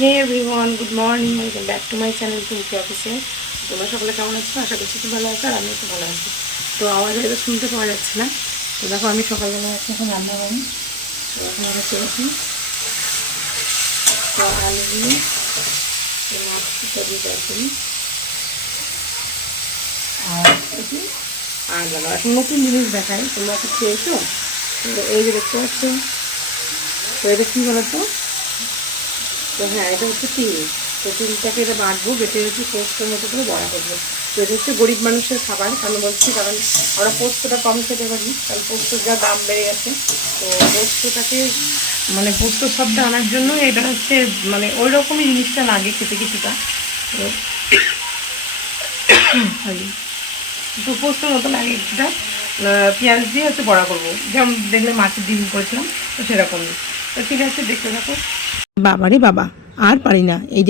Hey everyone, good morning, welcome back to my channel Pinky অফিসে। তোমরা সকলে কেমন আছো? আশা করছি খুব ভালো আছো, আর আমি খুব ভালো আছি। তো আওয়াজ হয়তো শুনতে পাওয়া যাচ্ছে না। তো দেখো, আমি সকালবেলা এখন রান্না করি। তো এখন আমরা চেয়েছি তো আলু দিয়ে মাছ দিয়ে তরকারি আর একটু আর বলো এখন নতুন জিনিস দেখাই। তোমরা তো খেয়েছো? তো এই যে দেখতে পাচ্ছ, তো এটা কী বলো তো? তো হ্যাঁ, এটা হচ্ছে তিল। তো তিলটাকে এটা বাটবো, বেটে হচ্ছে পোস্তের মতো করে বড়া করবো। তো এটা হচ্ছে গরিব মানুষের খাবার। কারণ বলছি, কারণ আমরা পোস্তটা কম খেতে পারি, কারণ পোস্তর যা দাম বেড়ে গেছে। তো পোস্তটাকে মানে পোস্ত শব্দ আনার জন্য এটা হচ্ছে মানে ওই রকমই জিনিসটা লাগে খেতে কিছুটা। তো তো পোস্তর মতো লাগে কিছুটা। পেঁয়াজ দিয়ে হচ্ছে বড়া করবো, যেমন দেখলে মাছের ডিম করেছিলাম, তো সেরকমই। তো ঠিক আছে, দেখতে থাকো। বাবারে বাবা, আর পারি না এই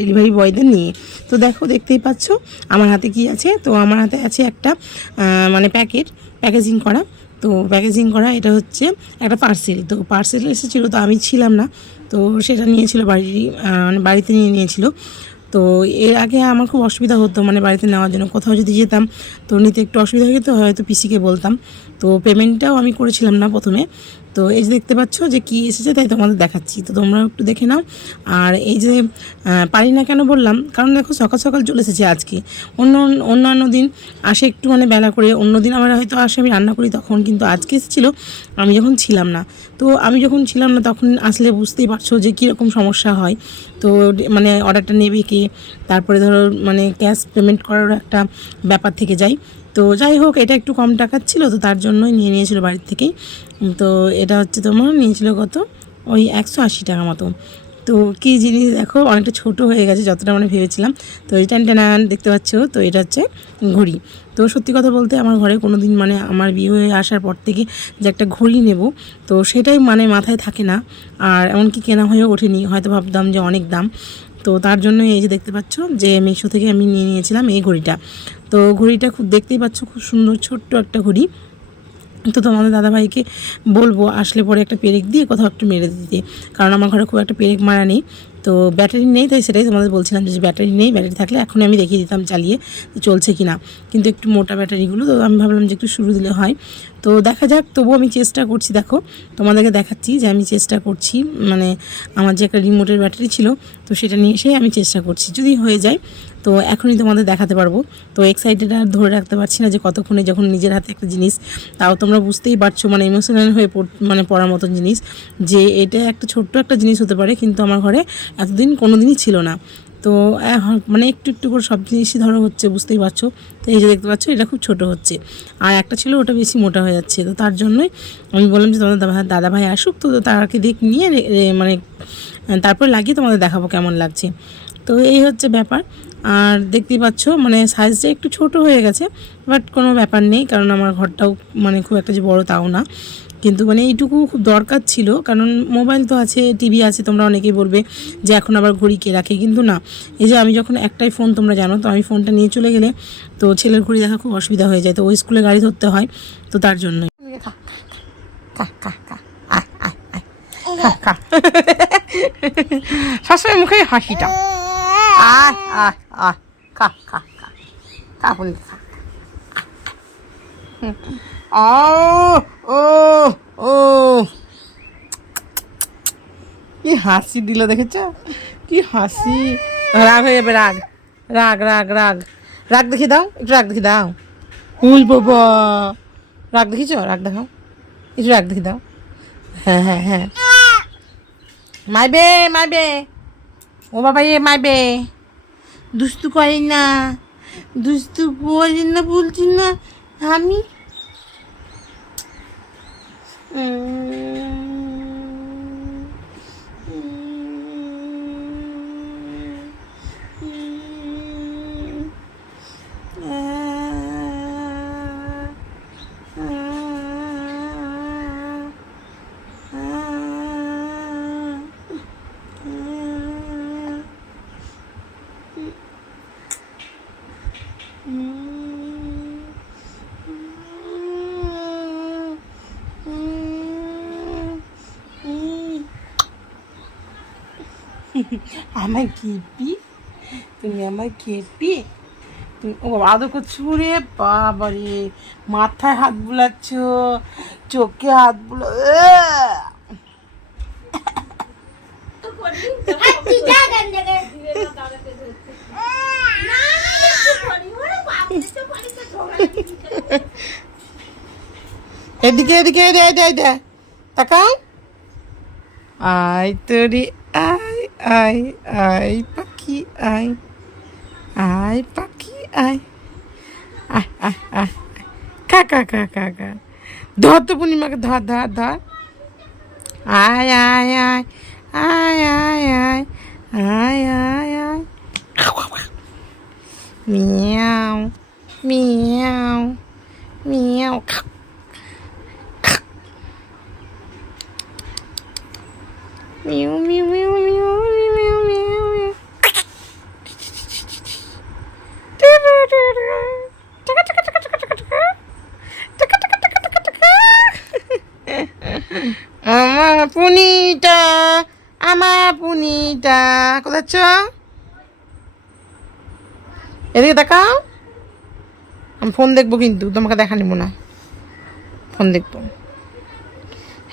ডেলিভারি বয়দের নিয়ে। তো দেখো, দেখতেই পাচ্ছ আমার হাতে কি আছে। তো আমার হাতে আছে একটা মানে প্যাকেজিং করা। তো প্যাকেজিং করা এটা হচ্ছে একটা পার্সেল। তো পার্সেল এসেছিলো, তো আমি ছিলাম না। তো সেটা নিয়েছিল মানে বাড়িতে নিয়েছিল। তো এর আগে আমার খুব অসুবিধা হতো মানে বাড়িতে নেওয়ার জন্য। কোথাও যদি যেতাম তো নিতে একটু অসুবিধা হয়ে যেত, হয়তো পিসিকে বলতাম। তো পেমেন্টটাও আমি করেছিলাম না প্রথমে। তো এই যে দেখতে পাচ্ছ যে কী এসেছে, তাই তোমাদের দেখাচ্ছি। তো তোমরা একটু দেখে নাও। আর এই যে পারি না কেন বললাম, কারণ দেখো সকাল সকাল চলে এসেছে আজকে। অন্যান্য দিন আসে একটু মানে বেলা করে, অন্য দিন আমার হয়তো আসে আমি রান্না করি তখন, কিন্তু আজকে এসেছিলো আমি যখন ছিলাম না। তো আমি যখন ছিলাম না তখন আসলে বুঝতেই পারছো যে কীরকম সমস্যা হয়। তো মানে অর্ডারটা নেবে কে, তারপরে ধরো মানে ক্যাশ পেমেন্ট করারও একটা ব্যাপার থেকে যায়। তো যাই হোক, এটা একটু কম টাকার ছিল, তো তার জন্যই নিয়েছিল বাড়ির থেকেই। তো এটা হচ্ছে তোমার নিয়েছিল কত, ওই 180 টাকা মতো। তো কী জিনিস দেখো, অনেকটা ছোট হয়ে গেছে যতটা মানে ভেবেছিলাম। তো এই টান দেখতে পাচ্ছ, তো এটা হচ্ছে ঘড়ি। তো সত্যি কথা বলতে আমার ঘরে কোনো দিন মানে আমার বিয়ে হয়ে আসার পর থেকে যে একটা ঘড়ি নেব, তো সেটাই মানে মাথায় থাকে না। আর এমনকি কেনা হয়েও ওঠেনি, হয়তো ভাবতাম যে অনেক দাম। তো তার জন্য এই যে দেখতে পাচ্ছ যে মিশো থেকে আমি নিয়েছিলাম এই ঘড়িটা। তো ঘড়িটা খুব দেখতেই পাচ্ছ, খুব সুন্দর ছোট্ট একটা ঘড়ি। তো তোমাদের দাদাভাইকে বলবো আসলে পরে একটা পেরেক দিয়ে কোথাও একটু মেরে দিতে, কারণ আমার ঘরে খুব একটা পেরেক মারা নেই। তো ব্যাটারি নেই, তাই সেটাই তোমাদের বলছিলাম যে ব্যাটারি নেই। ব্যাটারি থাকলে এখনই আমি দেখিয়ে দিতাম চালিয়ে চলছে কি না। কিন্তু একটু মোটা ব্যাটারিগুলো, তো আমি ভাবলাম যে একটু শুরু দিলে হয়। তো দেখা যাক, তবুও আমি চেষ্টা করছি। দেখো তোমাদেরকে দেখাচ্ছি যে আমি চেষ্টা করছি, মানে আমার যে একটা রিমোটের ব্যাটারি ছিল, তো সেটা নিয়ে এসেই আমি চেষ্টা করছি। যদি হয়ে যায় তো এখনই তোমাদের দেখাতে পারবো। তো এক্সাইটেড আর ধরে রাখতে পারছি না যে কতক্ষণে, যখন নিজের হাতে একটা জিনিস, তাও তোমরা বুঝতেই পারছো মানে ইমোশনাল হয়ে মানে পড়ার মতন জিনিস, যে এটা একটা ছোট্ট একটা জিনিস হতে পারে, কিন্তু আমার ঘরে এতদিন কোনো দিনই ছিল না। তো মানে একটু একটু করে সব জিনিসই ধরো হচ্ছে, বুঝতেই পারছো। তো এই যে দেখতে পাচ্ছ, এটা খুব ছোট হচ্ছে, আর একটা ছিল ওটা বেশি মোটা হয়ে যাচ্ছে। তো তার জন্যই আমি বললাম যে তোমাদের দাদা ভাই আসুক, তো তাকে দিক নিয়ে মানে তারপর লাগিয়ে তোমাদের দেখাবো কেমন লাগছে। তো এই হচ্ছে ব্যাপার। আর দেখতেই পাচ্ছ মানে সাইজটা একটু ছোট হয়ে গেছে, বাট কোনো ব্যাপার নেই, কারণ আমার ঘরটাও মানে খুব একটা যে বড় তাও না। কিন্তু মানে এইটুকু খুব দরকার ছিল, কারণ মোবাইল তো আছে, টিভি আছে। তোমরা অনেকেই বলবে যে এখন আবার ঘড়ি কে রাখে, কিন্তু না, এই যে আমি যখন একটাই ফোন, তোমরা জানো, তো আমি ফোনটা নিয়ে চলে গেলে তো ছেলের ঘড়ি দেখা খুব অসুবিধা হয়ে যায়। তো ওই স্কুলে গাড়ি ধরতে হয়, তো তার জন্যই। সবসময় মুখে হাসিটা। আয় আয় আয়, খা খা খা, কাপুন খা। ও ও ও, কি হাসি দিল দেখেছ, কি হাসি। রাগ হয়ে যাবে, রাগ রাগ রাগ রাগ রাগ দেখিয়ে দাও, একটু রাগ দেখিয়ে দাও। ওই বাবা, রাগ দেখিয়েছ, রাগ দেখাও, একটু রাগ দেখিয়ে দাও। হ্যাঁ হ্যাঁ হ্যাঁ, মাইবে মাইবে, ও বাবা এ মাইবে, দুস্তু করি না, দুস্তু করি না বলছি না আমি। আমার কেপি, তুমি আমার কেপি, তুমি ও আদর করছো রে বাবারে, মাথায় হাত বুলাচ্ছ, চোখে হাত বুলো। এদিকে এদিকে তাকাও। আয় তোরে আয় আয় আয় পাখি আয়, আয় পাখি আয়, আয় আয় আয়, খা খা খা খা খা, ধর তো পূর্ণিমাকে, ধর ধর ধর, আয় আয় আয় আয় আয় আয় আয় আয় আয়, মিয়াও মিয়াও মিয়াও, মিউ মিউ মিউ মিউ মিউ মিউ মিউ, আমার পুনিটা, আমার পুনিটা কোথায় আছো? এদিকে দেখাও। আমি ফোন দেখবো কিন্তু তোমাকে দেখা নিব না, ফোন দেখবো।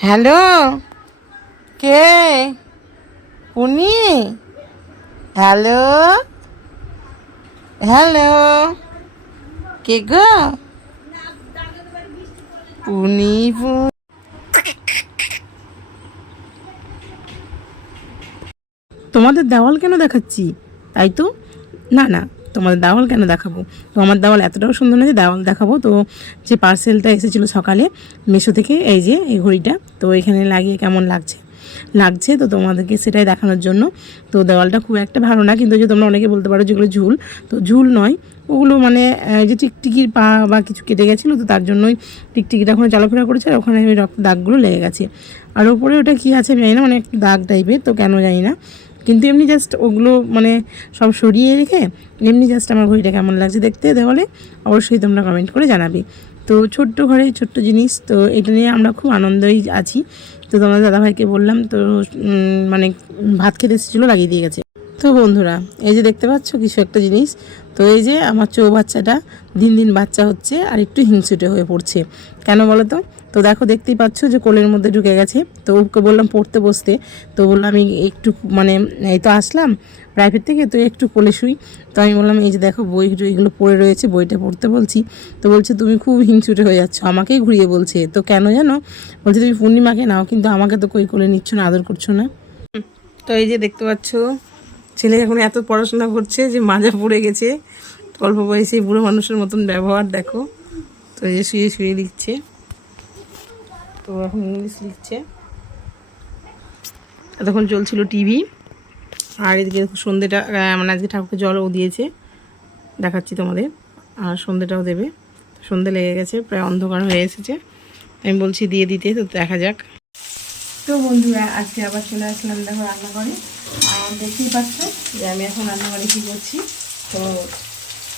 হ্যালো, কে? পুনি? হ্যালো হ্যালো, কে গো? পুনি তোমাদের দেওয়াল কেন দেখাচ্ছি? তাই তো, না না, তোমাদের দেওয়াল কেন দেখাবো? তো আমার দেওয়াল এতটাও সুন্দর না যে দেওয়াল দেখাবো। তো যে পার্সেলটা এসেছিলো সকালে মিশো থেকে, এই যে এই ঘড়িটা, তো এখানে লাগিয়ে কেমন লাগছে লাগছে তো তোমাদেরকে সেটাই দেখানোর জন্য। তো দেওয়ালটা খুব একটা ভালো না, কিন্তু যে তোমরা অনেকে বলতে পারো যেগুলো ঝুল, তো ঝুল নয় ওগুলো, মানে যে টিকটিকির পা বা কিছু কেটে গেছিলো, তো তার জন্যই টিকটিকিটা ওখানে চলাফেরা করেছে আর ওখানে ওই রক্ত দাগগুলো লেগে গেছে। আর ওপরে ওটা কী আছে আমি জানি না, মানে একটু দাগ টাইপের, তো কেন জানি না, কিন্তু এমনি জাস্ট ওগুলো মানে সব সরিয়ে রেখে এমনি জাস্ট আমার ঘড়িটা কেমন লাগছে দেখতে দেওয়ালে অবশ্যই তোমরা কমেন্ট করে জানাবে। তো ছোট্ট ঘরে ছোট্ট জিনিস, তো এটা নিয়ে আমরা খুব আনন্দই আছি। তো তোমাদের দাদাভাইকে বললাম, তো মানে ভাত খেতে এসেছিলো, লাগিয়ে দিয়ে গেছে। তো বন্ধুরা, এই যে দেখতে পাচ্ছ কিছু একটা জিনিস, তো এই যে আমার বাচ্চাটা দিন দিন বাচ্চা হচ্ছে আর একটু হিংসুটে হয়ে পড়ছে। কেন বলো তো? তো দেখো, দেখতেই পাচ্ছ যে কোলের মধ্যে ঢুকে গেছে। তো ওকে বললাম পড়তে বসতে, তো বললাম আমি একটু মানে এই তো আসলাম প্রাইভেট থেকে, তো একটু কোলে শুই। তো আমি বললাম এই যে দেখো বই এইগুলো পড়ে রয়েছে, বইটা পড়তে বলছি। তো বলছে তুমি খুব হিংসুটে হয়ে যাচ্ছ, আমাকেই ঘুরিয়ে বলছে। তো কেন জানো? বলছে তুমি পূর্ণিমাকে নাও, কিন্তু আমাকে তো কই কোলে নিচ্ছ না, আদর করছো না। তো এই যে দেখতে পাচ্ছ ছেলে এখন এত পড়াশোনা করছে যে মাজা পড়ে গেছে, অল্প বয়সে বুড়ো মানুষের মতন ব্যবহার দেখো। তো এই যে শুয়ে শুয়ে লিখছে, তো এখন ইংলিশ লিখছে। এতক্ষণ চলছিল টিভি, আর এদিকে সন্ধ্যেটা মানে আজকে ঠাকুরকে জলও দিয়েছে, দেখাচ্ছি তোমাদের, আর সন্ধ্যেটাও দেবে। সন্ধ্যে লেগে গেছে, প্রায় অন্ধকার হয়ে এসেছে, আমি বলছি দিয়ে দিতে, তো দেখা যাক। তো বন্ধুরা, আজকে আবার চলে আসলাম দেখো রান্নাঘরে, আর দেখতেই পাচ্ছ যে আমি এখন রান্নাঘরে কী করছি। তো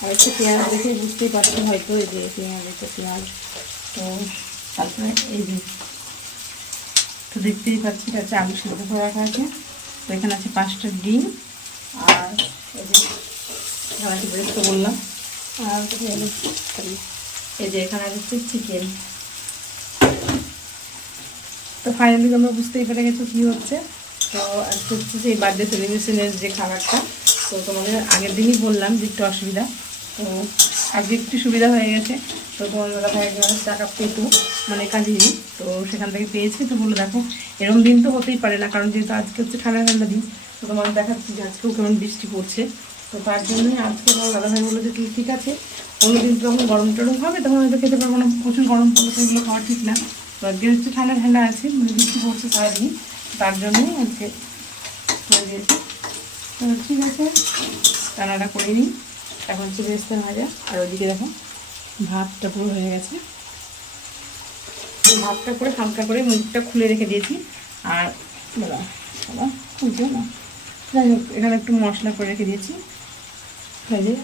আরেকটা পেঁয়াজ দেখে বুঝতেই পারছো হয়তো, এই যে পেঁয়াজ, একটা পেঁয়াজ, তো তারপরে এই যে তো দেখতেই পাচ্ছি এটা হচ্ছে আলু সিদ্ধ করে রাখা আছে। তো এখানে আছে 5টা ডিম, আর এই যে এখানে আছে বেরেস্তা বললাম, আর এই যে এখানে আছে চিকেন। তো ফাইনালি তোমরা বুঝতেই পেরে গেছো কী হচ্ছে। তো আজকে হচ্ছে যে বার্থডে সেলিব্রেশনের যে খাবারটা, তো তোমাদের আগের দিনই বললাম যে একটু অসুবিধা, তো আজকে একটু সুবিধা হয়ে গেছে। তো তোমার দাদাভাই টাকা পেতো, মানে কাজেরই, তো সেখান থেকে পেয়েছি। তো বলে দেখো এরকম দিন তো হতেই পারে না, কারণ যেহেতু আজকে হচ্ছে ঠান্ডা ঠান্ডা দিন, তো তোমার দেখাচ্ছি যে আজকেও কেমন বৃষ্টি পড়ছে। তো তার জন্যই আজকে তোমার দাদাভাই বললো যে তুই ঠিক আছে, অন্যদিন তো তখন গরম টরম হবে, তখন হয়তো খেতে পারবো না, প্রচুর গরম পড়লে তো এগুলো খাওয়া ঠিক না। তো আজকে হচ্ছে ঠান্ডা ঠান্ডা আছে, মানে বৃষ্টি পড়ছে সারাদিন, তার জন্যই আজকে করে দিয়েছি। তো ঠিক আছে, রান্নাটা করে নিই। এখন হচ্ছে বেরেস্তা ভাজা, আর ওইদিকে দেখো ভাতটা পুরো হয়ে গেছে। ভাতটা করে হালকা করে মুখটা খুলে রেখে দিয়েছি। আর বলা খুলছে না, যাই হোক এখানে একটু মশলা করে রেখে দিয়েছি।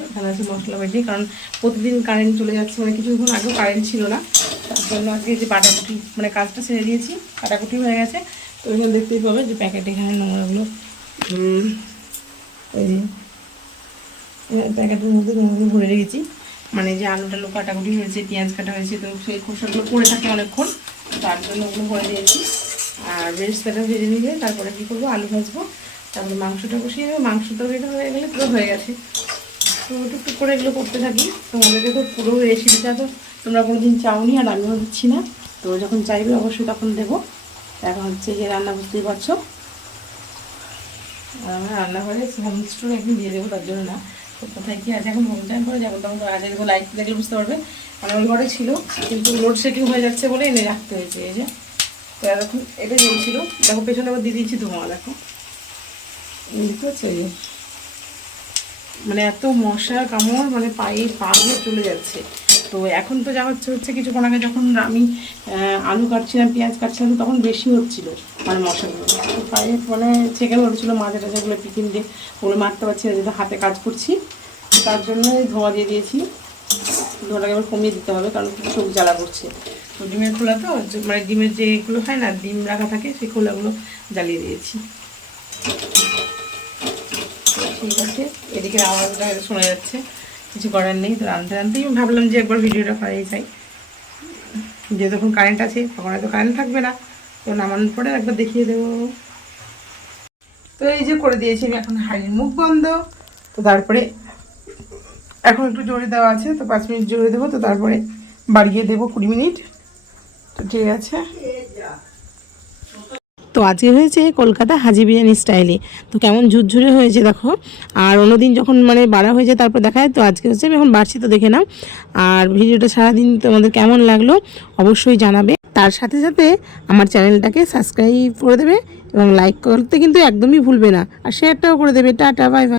এখানে আছে মশলা বেটে, কারণ প্রতিদিন কারেন্ট চলে যাচ্ছে, মানে কিছুক্ষণ আগেও কারেন্ট ছিল না, তার জন্য আজকে যে বাটাকুটি মানে কাজটা ছেড়ে দিয়েছি, কাটাকুটি হয়ে গেছে। তো এখানে দেখতেই পাবে যে প্যাকেট এখানে নোংরাগুলো এই প্যাকেটের মধ্যে তোমাকে ভরে রেখেছি, মানে যে আলু টালু কাটাকুটি হয়েছে, পেঁয়াজ কাটা হয়েছে, তো সেই খোসাগুলো পড়ে থাকে অনেকক্ষণ, তার জন্য ওগুলো ভরে দিয়েছি। আর বেরেস্তাটা ভেজে নিলে তারপরে কী করবো, আলু ভাজবো, তারপরে মাংসটা বসিয়ে দেবো। মাংসটা রেডি হয়ে গেলে পুরো হয়ে গেছে। তো টুকটুক করে এগুলো করতে থাকি। তোমাদেরকে তো পুরো রেসিপিটা তো তোমরা কোনোদিন চাওনি, আর আমিও দিচ্ছি না। তো যখন চাইবে অবশ্যই তখন দেবো। এখন হচ্ছে যে রান্না বুঝতেই পারছো, আর আমরা রান্নাঘরে হোমস্টোর একদিন দিয়ে দেবো, তার জন্য না। তো কোথায় কী আছে এখন হোমস্টাইন করে যেমন তখন আজ এরকম লাইট দেখলে বুঝতে পারবে। আমার ওই ঘরে ছিল, কিন্তু লোডশেডিং হয়ে যাচ্ছে বলে এনে রাখতে হয়েছে। এই যে তো এরকম এটা জ্বলছিল, দেখো পেছনে আবার দিয়ে দিয়েছি ধোঁয়া, দেখো বুঝতে পারছো। এই যে মানে এত মশার কামড়, মানে পায়ে পা দিয়ে চলে যাচ্ছে। তো এখন তো যা হচ্ছে কিছুক্ষণ আগে যখন আমি আলু কাটছিলাম, পেঁয়াজ কাটছিলাম, তখন বেশি হচ্ছিল মানে মশাগুলো। তো পায়ে মানে ছেঁকে ধরছিলো, মাঝে টাঝেগুলো পিকিন দিয়ে ওগুলো মারতে পারছি না, যেহেতু হাতে কাজ করছি। তার জন্য ধোঁয়া দিয়ে দিয়েছি। ধোঁয়াটাকে এবার কমিয়ে দিতে হবে, কারণ খুব চোখ জ্বালা করছে। তো ডিমের খোলা তো, মানে ডিমের যেগুলো হয় না, ডিম রাখা থাকে, সেই খোলাগুলো জ্বালিয়ে দিয়েছি। ঠিক আছে, এদিকে আওয়াজটা শোনা যাচ্ছে, কিছু করার নেই। তো রাঁধতে রাঁধতেই ভাবলাম যে একবার ভিডিওটা করাই যায়, যে যখন কারেন্ট আছে তখন হয়তো কারেন্ট থাকবে না, তো নামানোর পরে একবার দেখিয়ে দেবো। তো এই যে করে দিয়েছি আমি এখন হাঁড়ির মুখ বন্ধ। তো তারপরে এখন একটু জোরে দেওয়া আছে, তো 5 মিনিট জোরে দেবো, তো তারপরে বাড়িয়ে দেবো 20 মিনিট। তো ঠিক আছে। তো আজকে হয়েছে কলকাতা হাজি বিরিয়ানি স্টাইলে। তো কেমন ঝুরঝুরে হয়েছে দেখো। আর অন্যদিন যখন মানে বাড়া হয়ে যায় তারপর দেখায়, তো আজকে হচ্ছে আমি এখন বাড়ছি, তো দেখে নাও। আর ভিডিওটা সারাদিন তোমাদের কেমন লাগলো অবশ্যই জানাবে। তার সাথে সাথে আমার চ্যানেলটাকে সাবস্ক্রাইব করে দেবে এবং লাইক করতে কিন্তু একদমই ভুলবে না, আর শেয়ারটাও করে দেবে। Tata, bye bye.